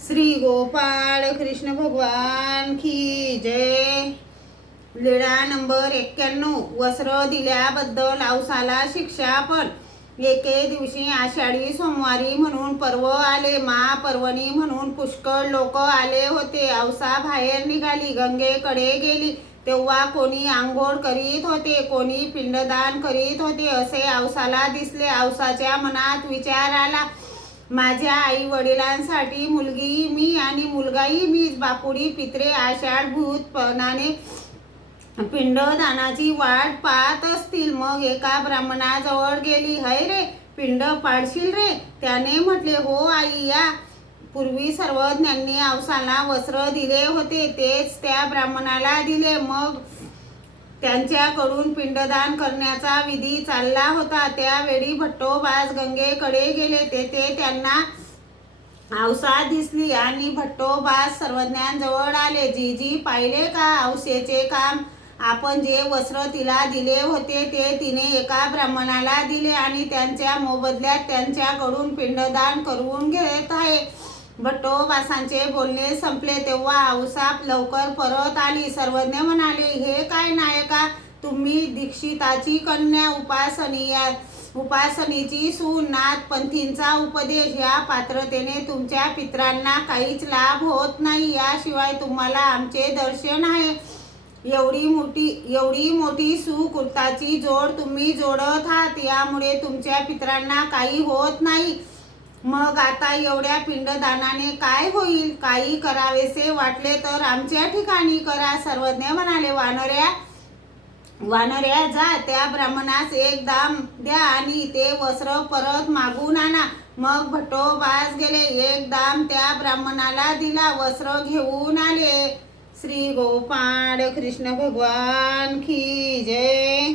श्री गोपाळ कृष्ण भगवान की जय। लीळा नंबर 91। वस्त्र दिल्याबद्दल औसाला शिक्षा। पण एके दिवशी आषाढी सोमवारी म्हणून पर्व आले। महापर्वणी म्हणून पुष्कळ लोक आले होते। औसा बाहेर निघाली, गंगेकडे गेली। तेव्हा कोणी आंघोळ करीत होते, कोणी पिंडदान करीत होते असे औसाला दिसले। औसाच्या मनात विचार आला, माझ्या आई वडिलांसाठी मुलगी मी आणि मुलगाही मीच। बापुडी पित्रे आषाढभूतपणाने पिंडदानाची वाट पाहत असतील। मग एका ब्राह्मणाजवळ गेली। है रे, पिंड पाडशील रे? त्याने म्हटले, हो आई। या पूर्वी सर्वज्ञांनी औसाला वस्त्र दिले होते, तेच त्या ब्राह्मणाला दिले। मग त्यांच्याकडून पिंडदान करण्याचा विधी चालला होता। त्यावेळी भट्टोबास गंगेकडे गेले। तेथे त्यांना औसा दिसली आणि भट्टोबास सर्वज्ञांजवळ आले। जीजी, पाहिले का औसेचे काम? आपण जे वस्त्र तिला दिले होते ते तिने एका ब्राह्मणाला दिले आणि त्यांच्या मोबदल्यात त्यांच्याकडून पिंडदान करून घेत आहे। भट्टोबासांचे बोलणे संपले तेव्हा औसा लवकर परत आली। सर्वज्ञ म्हणाले, हे काय नायका, तुम्ही दीक्षिताची कन्या, उपासनीची सून, नाथपंथींचा उपदेश, या पात्रतेने तुमच्या पितरांना काहीच लाभ होत नाही। याशिवाय तुम्हाला आमचे दर्शन आहे। एवढी मोठी सुकृताची जोड तुम्ही जोडत आहात, यामुळे तुमच्या पितरांना काही होत नाही। मग आता एवढ्या पिंडदानाने काय होईल? काही करावेसे वाटले तर आमच्या ठिकाणी करा। सर्वज्ञ म्हणाले, वानऱ्या जा, त्या ब्राह्मणास एक दाम द्या आणि ते वस्त्र परत मागून आणा। मग भट्टोबास गेले, एक दाम त्या ब्राह्मणाला दिला, वस्त्र घेऊन आले। श्री गोपाळ कृष्ण भगवान की जय।